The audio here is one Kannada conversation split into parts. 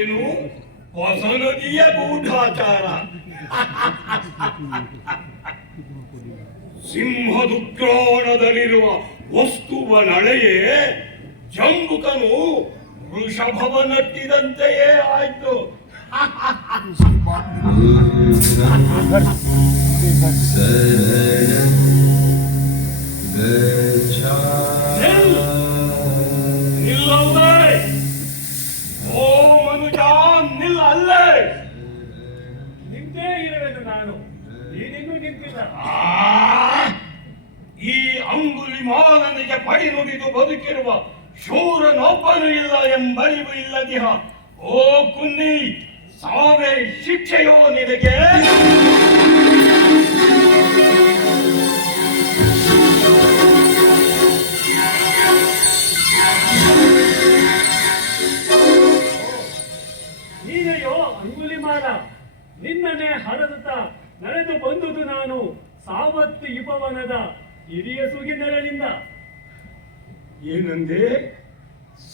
ಏನು ಹೊಸ ನದಿಯ ಗೂಢಾಚಾರ. ಸಿಂಹದುಗ್ರಾಣದಲ್ಲಿರುವ ವಸ್ತುವ ನಳೆಯೇ ಜಂಬುಕನು ವೃಷಭವ ನಟ್ಟಿದಂತೆಯೇ ಆಯ್ತು. ನಿಲ್ಲವೇ ಓ ಮನುಜ, ನಿಲ್ಲ ಅಲ್ಲೇ. ನಿಂತೇ ಇರುವೆನು ನಾನು, ನೀನಿನ್ನೂ ನಿಂತಿಲ್ಲ. ಈ ಅಂಗುಲಿಮಾಲನಿಗೆ ಪಡಿ ನುಡಿದು ಬದುಕಿರುವ ಶೂರನೊಬ್ಬನು ಇಲ್ಲ ಎಂಬರಿವು ಇಲ್ಲದಿಹ ಓ ಕುನ್ನಿ, ಸಾವೇ ಶಿಕ್ಷೆಯೋ ನಿನಗೆ. ನೀನೆಯೋ ಅಂಗುಲಿಮಾಲ, ನಿನ್ನನ್ನೇ ಹರದುತ್ತಾ ನಡೆದು ಬಂದುದು ನಾನು ಸಾವತ್ತಿ ಉಪವನದ ಹಿರಿಯ ಸುಗಿನೆರಳಿಂದ. ಏನಂದೆ?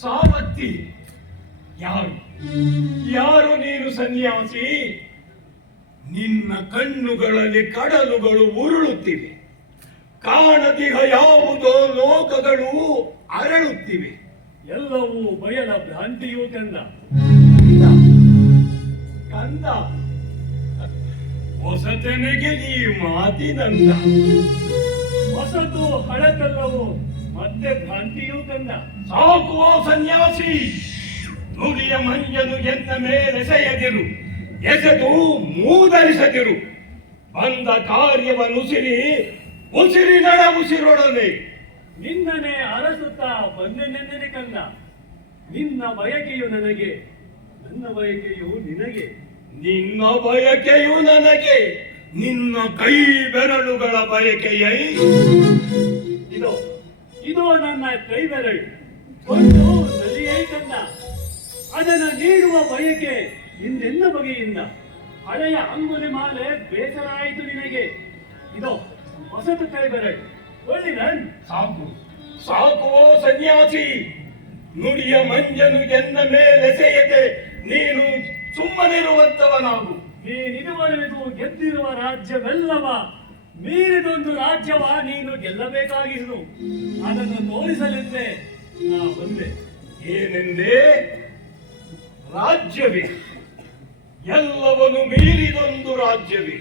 ಸಾವತ್ತಿ? ಯಾರು ಯಾರು ನೀನು ಸನ್ಯಾಸಿ? ನಿನ್ನ ಕಣ್ಣುಗಳಲ್ಲಿ ಕಡಲುಗಳು ಉರುಳುತ್ತಿವೆ, ಕಾಣದಿಹ ಯಾವುದೋ ಲೋಕಗಳು ಅರಳುತ್ತಿವೆ. ಎಲ್ಲವೂ ಬಯಲ ಭ್ರಾಂತಿಯೂ ಕಂದ. ಕಂದ ಹೊಸತನೆಗೆ ಈ ಮಾತಿನಂದ. ಹೊಸತು ಹಳಕಲ್ಲವು ಮತ್ತೆ ಭ್ರಾಂತಿಯೂ ಕಂದ. ಸಾಕುವ ಸನ್ಯಾಸಿ, ನುಡಿಯ ಮಂಜನು ಎನ್ನ ಮೇಲೆಸೆಯದಿರು, ಎಸೆದು ಮೂದರಿಸದಿರು. ಬಂದ ಕಾರ್ಯವನ್ನುಸಿರಿ ಉಸಿರಿ ನಡ ಉಸಿರೊಡನೆ. ನಿನ್ನನೆ ಅರಸುತ್ತಾ ಬಂದೆನೆನ್ನೆ ಕಂದ. ನಿನ್ನ ಬಯಕೆಯು ನನಗೆ, ನನ್ನ ಬಯಕೆಯು ನಿನಗೆ. ನಿನ್ನ ಬಯಕೆಯು ನನಗೆ, ನಿನ್ನ ಕೈ ಬೆರಳುಗಳ ಬಯಕೆಯೇ. ಇದೋ ಇದೋ ನನ್ನ ಕೈ ಬೆರಳು, ಒಂದು ನಲಿಯೇ ಕಂದ. ಅದನ್ನು ನೀಡುವ ಬಯಕೆ ಇಂದೆನ್ನ ಬಗೆಯಿಂದ. ಹಳೆಯ ಅಂಗುಲಿ ಮಾಲೆ ಬೇಸರ ಆಯಿತು ನಿನಗೆ. ಇದೋ ಹೊಸತು ಕೈ ಬೆರಳು, ಒಳ್ಳಿದನ್. ಸಾಕು ಸಾಕುವೋ ಸನ್ಯಾಸಿ, ನುಡಿಯ ಮಂಜನು ಎನ್ನ ಮೇಲೆಸೆಯದೆ ನೀನು ಸುಮ್ಮನಿರುವಂತವನಾಗು. ನೀನಿದುವರೆಗೂ ಗೆದ್ದಿರುವ ರಾಜ್ಯವೆಲ್ಲವ ಮೀರಿದೊಂದು ರಾಜ್ಯವ ನೀನು ಗೆಲ್ಲಬೇಕಾಗಿರುವುದು. ಅದನ್ನು ತೋರಿಸಲೆಂದೇ ನಾ ಬಂದೆ. ಏನೆಂದೇ? ರಾಜ್ಯವೇ? ಎಲ್ಲವನ್ನು ಮೀರಿದೊಂದು ರಾಜ್ಯವೇ?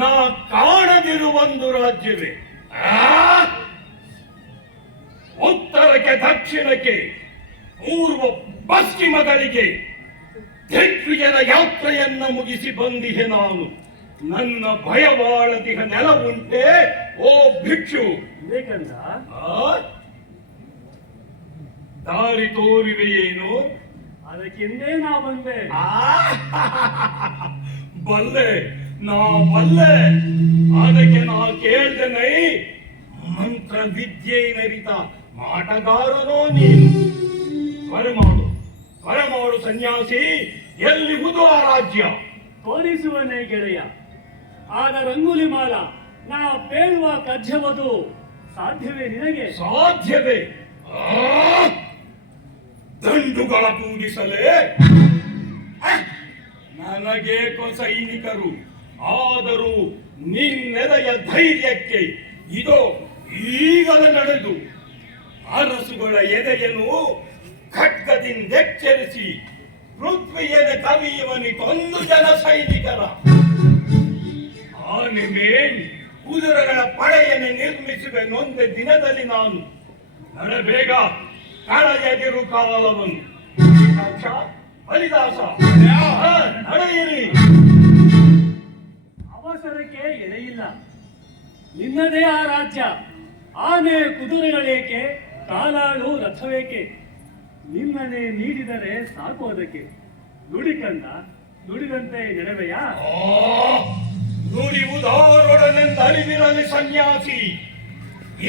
ನಾ ಕಾಣದಿರುವೊಂದು ರಾಜ್ಯವೇ? ಉತ್ತರಕ್ಕೆ ದಕ್ಷಿಣಕ್ಕೆ ಪೂರ್ವ ಪಶ್ಚಿಮಗಳಿಗೆ ದಿಗ್ವಿಜಯದ ಯಾತ್ರೆಯನ್ನ ಮುಗಿಸಿ ಬಂದಿಹೆ ನಾನು. ನನ್ನ ಭಯವಾಳದಿಹ ನೆಲವುಂಟೆ ಓ ಭಿಕ್ಷು. ಬೇಕಂದ ದಾರಿ ತೋರಿವೆಯೇನು? ಅದಕ್ಕೆಂದೇ ನಾ ಬಂದೆ. ಬಲ್ಲೆ, ನಾ ಬಲ್ಲೆ. ಅದಕ್ಕೆ ನಾ ಕೇಳ್ದೇನೆ, ಮಂತ್ರ ವಿದ್ಯೆ ನರಿತ ಮಾಟಗಾರನೋ ನೀನು? ತ್ವರೆ ಮಾಡು ಸನ್ಯಾಸಿ, ಎಲ್ಲಿಹುದು ಆ ರಾಜ್ಯ? ತೋರಿಸುವನೇ ಗೆಳೆಯ. ಆಗ ರಂಗುಲಿ ಮಾಲ, ನಾ ಬೇಳುವ ಕಜ್ಜವದು ಸಾಧ್ಯವೇ ನಿನಗೆ? ಸಾಧ್ಯವೇ? ದಂಡುಗಳ ಕೂಡಿಸಲೇ? ನನಗೇಕೋ ಸೈನಿಕರು, ಆದರೂ ನಿನ್ನೆದೆಯ ಧೈರ್ಯಕ್ಕೆ ಇದೋ ಈಗಲೇ ನಡೆದು ಅರಸುಗಳ ಎದೆಯನ್ನು ಖಡ್ಗದಿಂದೆಚ್ಚರಿಸಿ ಪೃಥ್ವಿಯದ ಕವಿಯವನಿಗೊಂದು ಜನ ಸೈನಿಕರ ಆನೆ ಮೇಣ್ ಕುದುರೆಗಳ ಪಡೆಯನ್ನು ನಿರ್ಮಿಸುವೆ ನೊಂದೆ ದಿನದಲ್ಲಿ ನಾನು. ನಡಬೇಗ, ಕಳೆಯದಿರು ಕಾಲವನ್ನು. ಹರಿದಾಸ, ನಡೆಯಿರಿ. ಅವಸರಕ್ಕೆ ಎಲೆಯಿಲ್ಲ. ನಿನ್ನದೇ ಆ ರಾಜ್ಯ. ಆನೆ ಕುದುರೆಗಳೇಕೆ, ಕಾಲಾಳು ರಥವೇಕೆ? ನಿನ್ನನೆ ನೀಡಿದರೆ ಸಾಕು ಅದಕ್ಕೆ. ನುಡಿಕಂದ, ನುಡಿದಂತೆ ನಡೆವೆಯಾ? ನುಡಿಯುವುದಾರೊಡನೆಂದು ಅರಿವಿರಲಿ ಸನ್ಯಾಸಿ.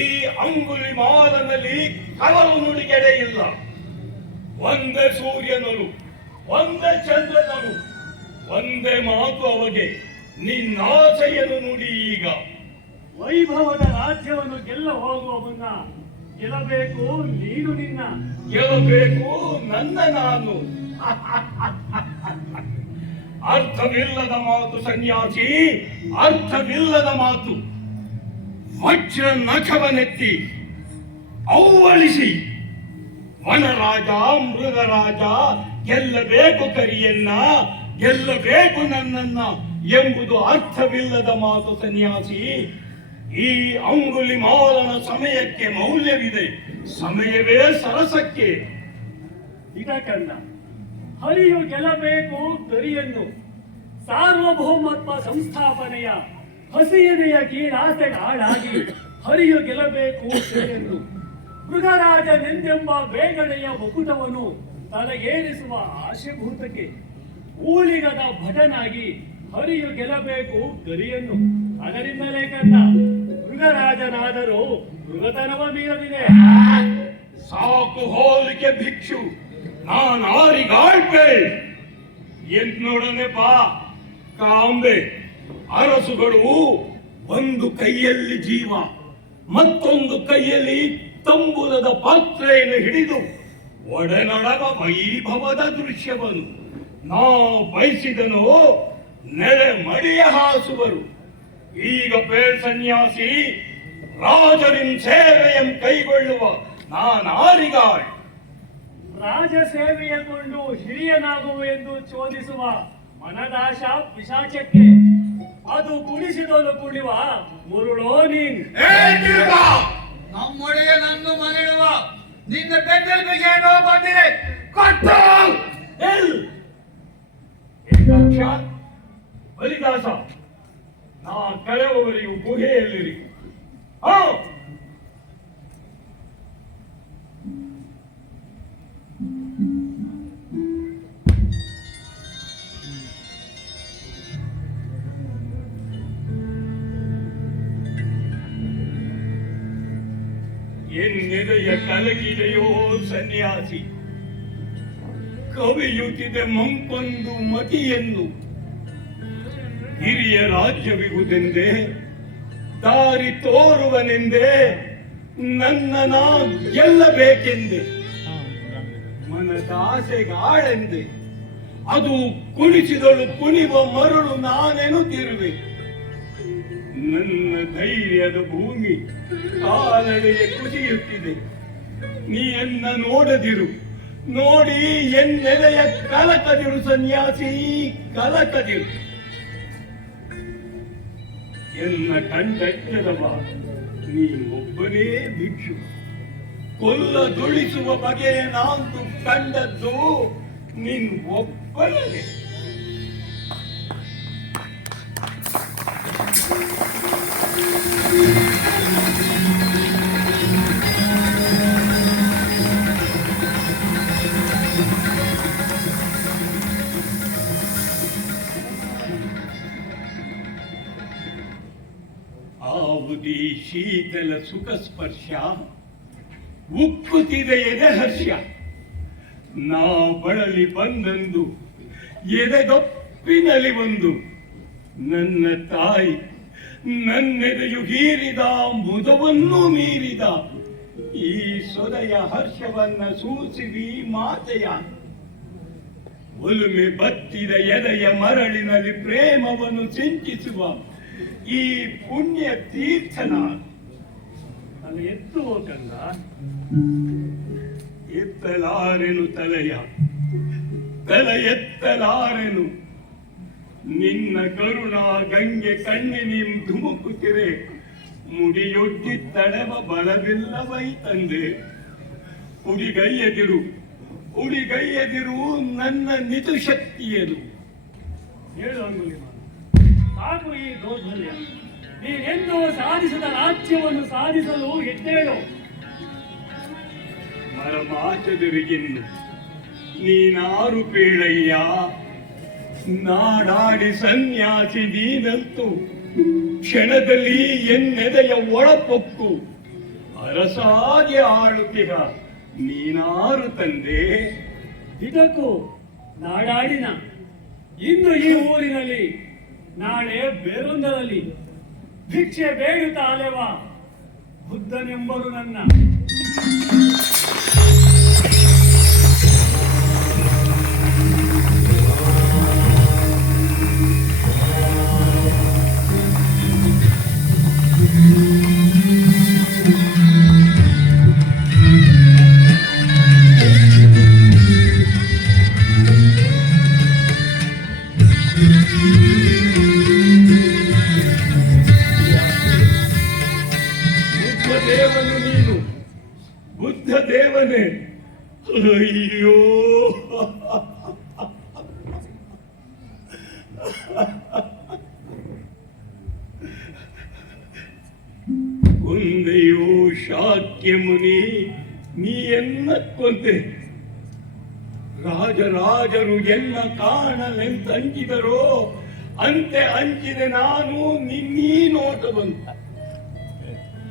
ಈ ಅಂಗುಲಿ ಮಾಲನಲ್ಲಿ ಕವಲು ನುಡಿಗೆಡೆ ಇಲ್ಲ. ಒಂದೇ ಸೂರ್ಯನನು, ಒಂದೇ ಚಂದ್ರನನು, ಒಂದೇ ಮಾತು ಅವಗೆ. ನಿನ್ನಾಸೆಯನ್ನು ನುಡಿ ಈಗ. ವೈಭವದ ರಾಜ್ಯವನ್ನು ಗೆಲ್ಲ ಹೋಗುವ ಮುನ್ನ ಗೆಲ್ಲಬೇಕು ನೀನು ನಿನ್ನ. ಗೆಲ್ಲಬೇಕು ನನ್ನ ನಾನು. ಅರ್ಥವಿಲ್ಲದ ಮಾತು ಸನ್ಯಾಸಿ, ಅರ್ಥವಿಲ್ಲದ ಮಾತು. ವಜ್ರ ನಖವನೆತ್ತಿ ಔವಳಿಸಿ ವನರಾಜ ಮೃಗರಾಜ ಗೆಲ್ಲಬೇಕು ಕರಿಯನ್ನ, ಗೆಲ್ಲಬೇಕು ನನ್ನನ್ನ ಎಂಬುದು ಅರ್ಥವಿಲ್ಲದ ಮಾತು ಸನ್ಯಾಸಿ. ಈ ಅಂಗುಲಿ ಮಾಲನ ಸಮಯಕ್ಕೆ ಮೌಲ್ಯವಿದೆ, ಸಮಯವೇ ಸರಸಕ್ಕೆ. ಇದಕ್ಕನ್ನ ಹರಿಯು ಗೆಲ್ಲಬೇಕು ಗರಿಯನ್ನು, ಸಾರ್ವಭೌಮತ್ವ ಸಂಸ್ಥಾಪನೆಯ ಹಸಿಯನೆಯ ಕೀಳಾಸೆಗಾಳಾಗಿ ಹರಿಯು ಗೆಲ್ಲಬೇಕು ಗರಿಯನ್ನು. ಮೃಗರಾಜನೆಂದೆಂಬ ಬೇಗನೆಯ ಒಕ್ಕೂಟವನ್ನು ತಲೆಗೇರಿಸುವ ಆಶೆಭೂತಕ್ಕೆ ಊಳಿಗದ ಭಟನಾಗಿ ಹರಿಯು ಗೆಲ್ಲಬೇಕು ಗರಿಯನ್ನು. ಅದರಿಂದಲೇ ಕಂದ ಮೃಗರಾಜನಾದರೂ ಮೃಗತನವ ಮೀರದಿದೆ. ಸಾಕು ಹೋಲಿಕೆ ಭಿಕ್ಷು, ನಾನಾರಿಗಾಳ್ಪೆ ಎಂತನೊಡನೆ ಬಾ ಕಾಂಬೆ. ಅರಸುಗಳು ಒಂದು ಕೈಯಲ್ಲಿ ಜೀವ, ಮತ್ತೊಂದು ಕೈಯಲ್ಲಿ ತಂಬುರದ ಪಾತ್ರೆಯನ್ನು ಹಿಡಿದು ಒಡನೊಡಗ ವೈಭವದ ದೃಶ್ಯವನ್ನು ನಾ ಬಯಸಿದನು ನೆರೆ ಮಡಿಯ ಹಾಸುವರು. ಈಗ ಪೇಳ್ ಸನ್ಯಾಸಿ ರಾಜರಿನ್ ಸೇವೆಯಂ ಕೈಗೊಳ್ಳುವ ನಾನಾರಿಗಾಳ್. ರಾಜ ಸೇವೆಯಗೊಂಡು ಹಿರಿಯನಾಗುವೆಂದು ಚೋದಿಸುವ ಮನದಾಶ ಪಿಶಾಚಕ್ಕೆ ಅದು ಕುಡಿಸಿದಲು ಕುಡಿವ ಮುರುಳೋ ನೀನ್. ನಮ್ಮೊಡೆಯನನ್ನು ಮನೆಯುವ ನಿನ್ನ ಬೆನ್ನೆಲುಬಿಗೆ ಏನೋ ಬಂದಿದೆ, ಕೊಟ್ಟು ಬಲಿದಾಸ, ನಾ ಕಳೆಯುವವರೆಗೂ ಗುಹೆಯಲ್ಲಿರಿ. ಎನ್ನೆದೆಯ ಕಲಗಿದೆಯೋ ಸನ್ಯಾಸಿ, ಕವಿಯುತ್ತಿದೆ ಮಂಕೊಂದು ಮತಿಯನ್ನು. ಹಿರಿಯ ರಾಜ್ಯವಿಗುವುದೆಂದೇ, ದಾರಿ ತೋರುವನೆಂದೇ, ನನ್ನ ನಾ ಗೆಲ್ಲಬೇಕೆಂದೆ, ಮನದಾಸೆಗಾಳೆಂದೆ. ಅದು ಕುಣಿಸಿದಳು ಕುಣಿವ ಮರಳು ನಾನೆನುತ್ತಿರುವೆ. ನನ್ನ ಧೈರ್ಯದ ಭೂಮಿ ಕಾಲಡೆಗೆ ಕುಸಿಯುತ್ತಿದೆ. ನೀಯನ್ನ ನೋಡದಿರು, ನೋಡಿ ಎನ್ನೆಲೆಯ ಕಲಕದಿರು ಸನ್ಯಾಸಿ, ಕಲಕದಿರು. ಎನ್ನ ಕಂಡದ್ದವ ನೀನೊಬ್ಬನೇ ಭಿಕ್ಷು. ಕೊಲ್ಲದುಳಿಸುವ ಬಗೆಯ ನಾಂತು ಕಂಡದ್ದು ನೀನ್ ಒಬ್ಬನೇ. ಆವುದಿ ಶೀತಲ ಸುಖ ಸ್ಪರ್ಶ, ಉಕ್ಕುತ್ತಿದೆ ಎದೆ ಹರ್ಷ. ನಾ ಬಳಲಿ ಬಂದಂದು ಎದೆಗಪ್ಪಿನಲ್ಲಿ ಒಂದು ನನ್ನ ತಾಯಿ ನನ್ನೆದೆಯು ಹೀರಿದ ಮುದವನ್ನು ಮೀರಿದ ಈ ಸೊದೆಯ ಹರ್ಷವನ್ನ ಸೂಸಿವಿ ಮಾತೆಯ. ಒಲುಮೆ ಬತ್ತಿದ ಎದೆಯ ಮರಳಿನಲ್ಲಿ ಪ್ರೇಮವನ್ನು ಸಿಂಚಿಸುವ ಈ ಪುಣ್ಯ ತೀರ್ಥನ. ಅದು ಎತ್ತುವ ಕಂದ, ಎತ್ತಲಾರೆನು ತಲೆಯ, ತಲೆ ಎತ್ತಲಾರೆನು. ನಿನ್ನ ಕರುಣಾ ಗಂಗೆ ಕಣ್ಣಿನಿಂ ಧುಮುಕುತ್ತಿರೆ, ಮುಡಿಯೊಡ್ಡಿ ತಡೆವ ಬಲವಿಲ್ಲವೈ ತಂದೆ. ಉಡಿಗೈಯದಿರು, ಉಡಿಗೈಯದಿರು ನನ್ನ ನಿಜ ಶಕ್ತಿಯದು. ಹೇಳು ಅಂಗುಲಿ ಮಾಲ, ಸಾಕು ಈ ದೌರ್ಬಲ್ಯ. ನೀನೆಂದೂ ಸಾಧಿಸದ ರಾಜ್ಯವನ್ನು ಸಾಧಿಸಲು ಎದ್ದೇಳು. ಮರಮಾಚದುರಿಗಿನ್ನು ನೀನಾರು ಪೇಳಯ್ಯ, ನಾಡಾಡಿ ಸನ್ಯಾಸಿ ನೀನಂತೂ ಕ್ಷಣದಲ್ಲಿ ಎನ್ನೆದೆಯ ಒಳಪೊಕ್ಕು ಅರಸಾಗಿ ಆಳುತ್ತಿಗ ನೀನಾರು ತಂದೆ. ಇದಕ್ಕೂ ನಾಡಾಡಿನ ಇಂದು ಈ ಊರಿನಲ್ಲಿ, ನಾಳೆ ಬೇರೊಂದರಲ್ಲಿ ಭಿಕ್ಷೆ ಬೇಡುತ್ತಾ ಅಲೆವ ಬುದ್ಧನೆಂಬರು ನನ್ನ. ಶಾಕ್ಯ ಮುನಿ ನೀ ಎನ್ನ ಕೊಂದೆ. ರಾಜರಾಜರು ಎನ್ನ ಕಾಣಲೆಂತಂಚಿದರೋ ಅಂತೆ ಅಂಚಿದೆ ನಾನು ನಿನ್ನೀ ನೋಟವಂತ.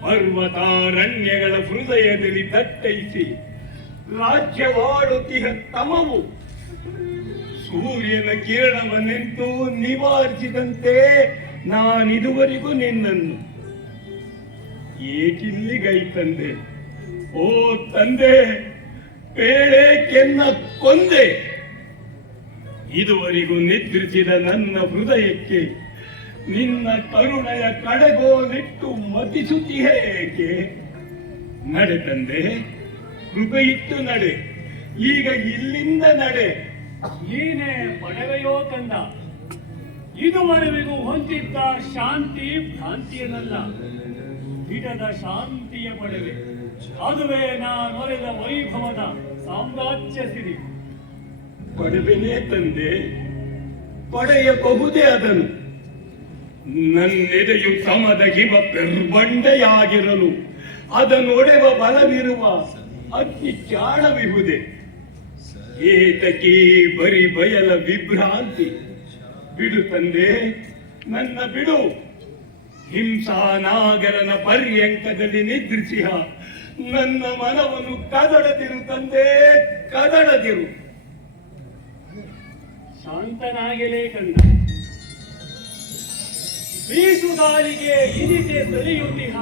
ಪರ್ವತಾರಣ್ಯಗಳ ಹೃದಯದಲ್ಲಿ ದಟ್ಟೈಸಿ ರಾಜ್ಯವಾಡುತ್ತಿಹ ತಮವು ಸೂರ್ಯನ ಕಿರಣವನ್ನೆಂತೂ ನಿವಾರಿಸಿದಂತೆ ನಾನಿದುವರೆಗೂ ನಿನ್ನನ್ನು ಏಕಿಲ್ಲಿಗೈ ತಂದೆ. ಓ ತಂದೆ, ಪೇಳೆಕೆನ್ನ ಕೊಂದೆ. ಇದುವರೆಗೂ ನಿದ್ರಿಸಿದ ನನ್ನ ಹೃದಯಕ್ಕೆ ನಿನ್ನ ಕರುಣೆಯ ಕಡೆಗೋಲಿಟ್ಟು ಮತಿಸುತ್ತೀಯೇ ಏಕೆ? ನಡೆ ತಂದೆ, ಕೃಪೆಯಿಟ್ಟು ನಡೆ. ಈಗ ಇಲ್ಲಿಂದ ನಡೆ. ನೀನೇ ಪಡೆವೆಯೋ ಕಂದ. ಇದುವರೆಗೂ ಹೊಂದಿದ್ದ ಶಾಂತಿ ಭ್ರಾಂತಿಯನ್ನಲ್ಲ, ಹಿಡದ ಶಾಂತಿಯ ಪಡೆವೆ. ಅದುವೇ ನಾನೊರೆದ ವೈಭವದ ಸಾಮ್ರಾಜ್ಯ ಸಿರಿ. ಪಡೆವೆನೇ ತಂದೆ, ಪಡೆಯಬಹುದೇ ಅದನ್ನು. ನನ್ನೆದೆಯು ಸಮದ ಹಿಮ ಪೆರ್ಬಂಡೆಯಾಗಿರಲು ಅದನ್ನೊಡೆವ ಬಲವಿರುವ ಅತಿ ಚಾಣವಿಹುದೆ. ಏತಕೀ ಬರಿ ಬಯಲ ವಿಭ್ರಾಂತಿ. ಬಿಡು ತಂದೆ, ನನ್ನ ಬಿಡು. ಹಿಂಸಾನಾಗರನ ಪರ್ಯಂಕದಲ್ಲಿ ನಿದ್ರಿಸಿಹ ನನ್ನ ಮನವನ್ನು ಕದಡದಿರು ತಂದೆ, ಕದಡದಿರು. ಶಾಂತನಾಗಲೇ ಕಂದ. ಬೀಸುಗಾಲಿಗೆ ಇನಿತೆ ಸೆಳೆಯುತ್ತಿಹ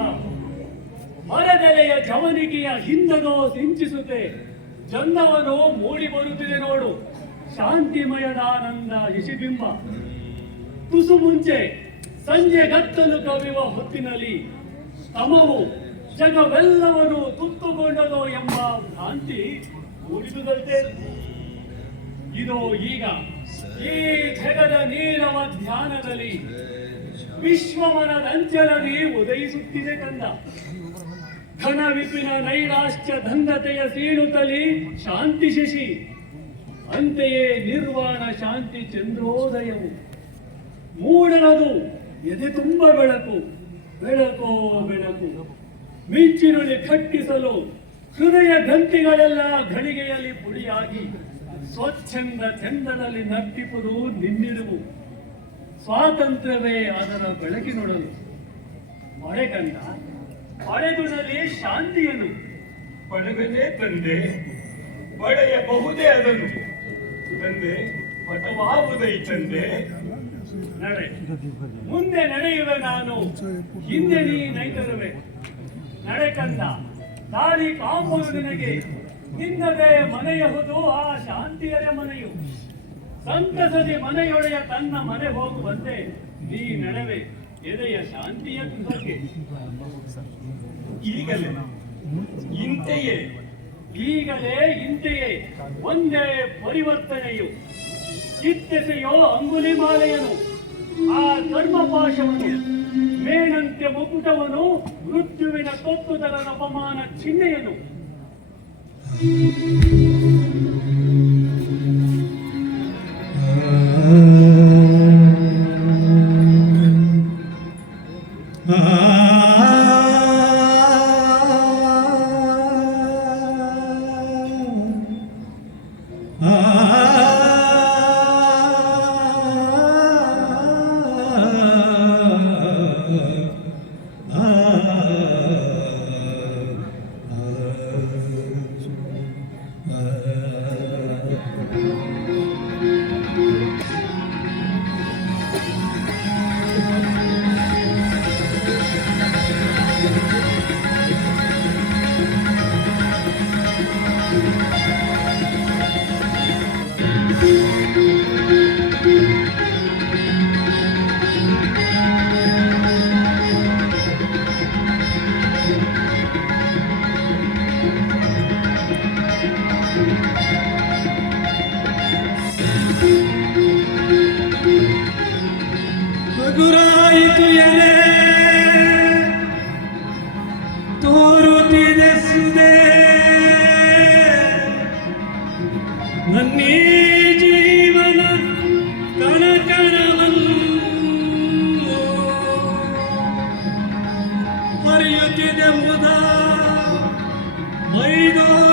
ಮರದೆಲೆಯ ಜವನಿಗೆಯ ಹಿಂದನೋ ಸಿಂಚಿಸುತ್ತೆ ಜನ್ನವನು ಮೂಡಿ ಬರುತ್ತಿದೆ ನೋಡು. ಶಾಂತಿಮಯದಾನಂದ ಯಶಿಬಿಂಬ. ತುಸು ಮುಂಚೆ ಸಂಜೆ ಗತ್ತಲು ಕವಿಯುವ ಹೊತ್ತಿನಲ್ಲಿ ತಮವು ಜಗವೆಲ್ಲವನ್ನು ತುತ್ತುಗೊಂಡದೋ ಎಂಬ ಭ್ರಾಂತಿ ಮೂಡಿಸುತ್ತಂತೆ. ಇದೋ ಈಗ ಈ ಜಗದ ನೀರವ ಧ್ಯಾನದಲ್ಲಿ ವಿಶ್ವಮನದಂಚಲಲ್ಲಿ ಉದಯಿಸುತ್ತಿದೆ ಕಂದ. ಘನ ವಿಪಿನ ನೈರಾಶ್ಯ ದಂಧತೆಯ ಸೀಳುತ್ತಲಿ ಶಾಂತಿ ಶಶಿ. ಅಂತೆಯೇ ನಿರ್ವಾಣ ಶಾಂತಿ ಚಂದ್ರೋದಯವು. ಮೂಡನದು ಎದೆ ತುಂಬ ಬೆಳಕು. ಬೆಳಕೋ ಬೆಳಕು ಮಿಂಚಿನುಳಿ ಕಟ್ಟಿಸಲು ಹೃದಯ ಗಂಟೆಗಳೆಲ್ಲ ಘಳಿಗೆಯಲ್ಲಿ ಪುಡಿಯಾಗಿ ಸ್ವಚ್ಛಂದ ಚಂದದಲ್ಲಿ ನರ್ತಿಪುರು ನಿನ್ನಿರುವು. ಸ್ವಾತಂತ್ರ್ಯವೇ ಅದರ ಬೆಳಕಿನೊಡಲು. ಮಳೆಗಂಡ ಪಡೆದುನಲ್ಲಿ ಶಾಂತಿಯನ್ನು. ಪಡೆದನೇ ತಂದೆ, ಪಡೆಯಬಹುದೇ ಅದನ್ನು. ತಂದೆ, ಪಟವಾವುದೈ ತಂದೆ. ನಡೆ, ಮುಂದೆ ನಡೆಯುವೆ ನಾನು, ಹಿಂದೆ ನೀ ನೈತರುವೆ. ನಡೆ ಕಂದ, ದಾರಿ ಕಾಂಬುದು ನಿನಗೆ. ನಿನ್ನದೇ ಮನೆಯಹುದು ಆ ಶಾಂತಿಯರ ಮನೆಯು. ಸಂತಸದಿ ಮನೆಯೊಡೆಯ ತನ್ನ ಮನೆ ಹೋಗುವಂತೆ ನೀ ನಡೆವೆ ಎದೆಯ ಶಾಂತಿಯ ಗೃಹಕ್ಕೆ. ಈಗಲೇ ಇಂತೆಯೇ ಈಗಲೇ ಇಂತೆಯೇ ಒಂದೇ ಪರಿವರ್ತನೆಯು. ಕಿತ್ತೆಸೆಯೋ ಅಂಗುಲಿ ಮಾಲೆಯನು, ಆ ಧರ್ಮಪಾಶವನ್ನು ಮೇಣಂತೆ ಮುಕುಟವನು, ಮೃತ್ಯುವಿನ ಕೊತ್ತುದರ ಅಪಮಾನ ಚಿಹ್ನೆಯನು. ಗುರಾಯಿತು ಎಲೆ ತೋರುತ್ತಿದೆ ಸುದೆ. ನನ್ನೀ ಜೀವನ ಕಣಕಣವನ್ನು ಹರಿಯುತ್ತಿದೆ ಮುದ ಮೈದೋ